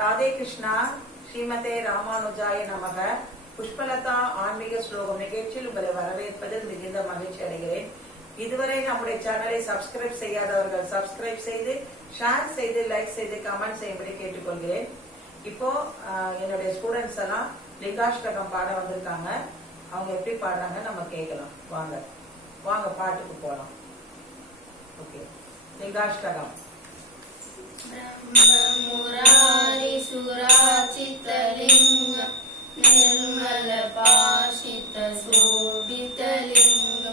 ராதே கிருஷ்ணா. ஸ்ரீமதே ராமானுஜாய நமக. புஷ்பலதா ஆன்மீக ஸ்லோகம் நிகழ்ச்சியில் உங்களை வரவேற்பதில் மிகுந்த மகிழ்ச்சி அடைகிறேன். இதுவரை நம்முடைய சேனலை சப்ஸ்கிரைப் செய்யாதவர்கள் சப்ஸ்கிரைப் செய்து, ஷேர் செய்து, லைக் செய்து, கமெண்ட் செய்யும்படி கேட்டுக்கொள்கிறேன். இப்போ என்னுடைய ஸ்டூடெண்ட்ஸ் எல்லாம் லிங்காஷ்டகம் பாட வந்திருக்காங்க. அவங்க எப்படி பாடுறாங்க நம்ம கேட்கலாம். வாங்க வாங்க பாட்டுக்கு போலாம். ஓகே, லிங்காஷ்டகம். मुरारी सुराचित लिंग निर्मल पाशित शोभित लिंग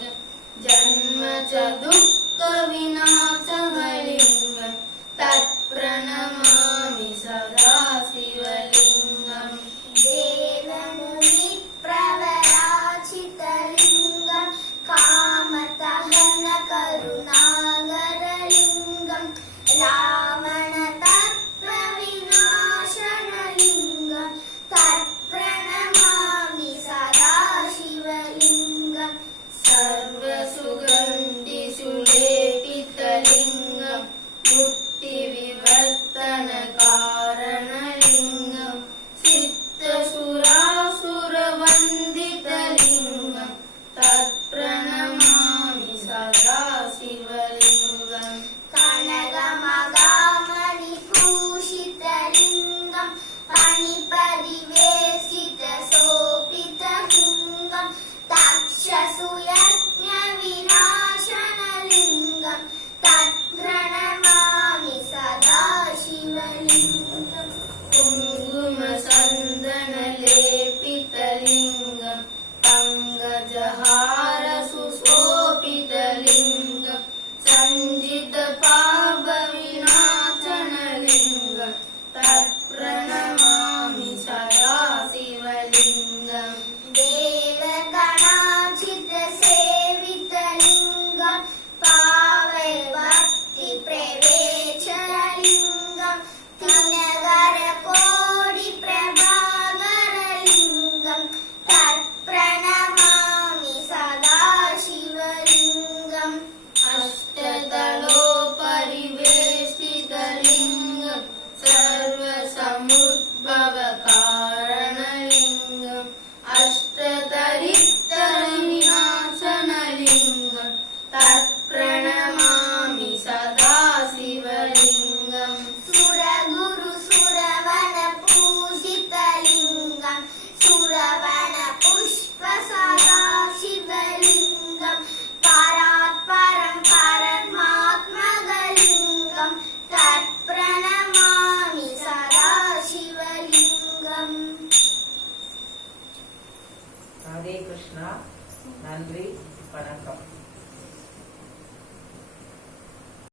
जन्म च दुःख विनाशः लिंग तत्प्रणमामि सदा शिवलिंगम् देवमुनि प्रवराचित लिंगम् कामतहन करुणागर लिंगम् रावण तत्प्रविनाशनलिंगम् तत्प्रणमामि सदा शिवलिंगम् सर्वसुगन्धिसुलेपितलिंगम् मुक्तिविवर्तनकारणलिंगम् सिद्धसुरासुरवन्दितलिंगम् तत्प्रणमामि सदा शिवलिंगम् कनकमगामणिभूषितलिंगम् पणिपरिवेशितशोभितलिंगम् तक्षसुयज्ञविनाशनलिंगम् तत्प्रणमामि सदा शिवलिंगम् कुङ्कुमचन्दनलेपितलिंगम् पङ्कजहारसुशोभितलिंगम् सञ्जितपापविनाशनलिंगम् तत्प्रणमामि सदा शिवलिंगम् देवगणाचितसेवितलिंगम् पावैभक्तिप्रवेशलिंगम् दिनकरकोटिप्रभाकरलिंगम् तत्प्रणमामि सदा शिवलिंगम् अष्टदलोपरिवेष्टितलिंगम् सर्वसमुद्भवकारणलिंगम् अष्टदरिद्रविनाशनलिंगम् तत्प्रणमामि सदा शिवलिंगम् सुरगुरुसुरवनपूजितलिंगम् सुरवनपुष्पसदाशिवलिंगम् परात्परं परमात्मगलिंगम् तत्प्रणमामि सदा शिवलिंगम्. ராதே கிருஷ்ணா. நன்றி, வணக்கம்.